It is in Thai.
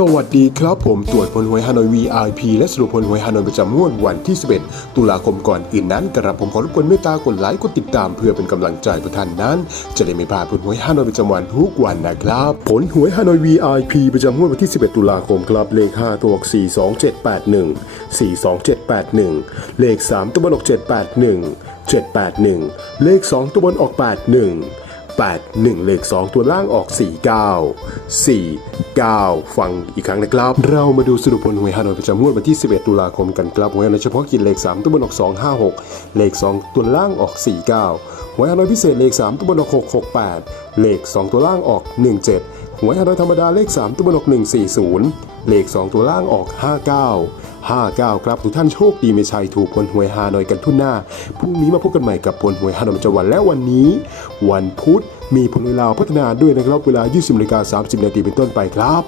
สวัสดีครับผมตรวจผลหวยฮานอย VIP และสรุปผลหวยฮานอยประจำงวดวันที่ 11 ตุลาคมก่อนอื่นนั้นกระผมขอรบกวนเมตตากดไลค์กดติดตามเพื่อเป็นกำลังใจผู้ท่านนั้น จะได้ไม่พลาดผลหวยฮานอยประจำวันทุกวันนะครับ ผลหวยฮานอย VIP ประจำงวดวันที่ 11 ตุลาคมครับเลข 5 ตัวออก42781 42781 เลข 3 ตัวบนออก781 781 เลข 2 ตัวบนออก 81 81 เลข 2 ตัวล่างออก 49 49 ฟังอีกครั้งนะครับ เรามาดูสรุปผลหวยฮานอยประจำงวดวันที่ 11 ตุลาคมกันครับหวยฮานอยเฉพาะกิจเลข 3 ตัวบนออก 256 เลข 2 ตัวล่างออก 49หวยฮานอยพิเศษเลข 3 ตัวบนออก 668 เลข 2 ตัวล่างออก 17 หวยฮานอยธรรมดาเลข 3 ตัวบนออก140 เลข 2 ตัวล่างออก 59 59 ครับ ทุกท่านโชคดีไม่ใช่ถูกผลหวยฮานอยกันทุนหน้าพรุ่งนี้มาพบกันใหม่กับผลหวยฮานอยประจำวันและวันนี้ วันพุธมีผลเวลาพัฒนาด้วยนะครับ เวลา 20นาฬิกา30นาทีเป็นต้นไปครับ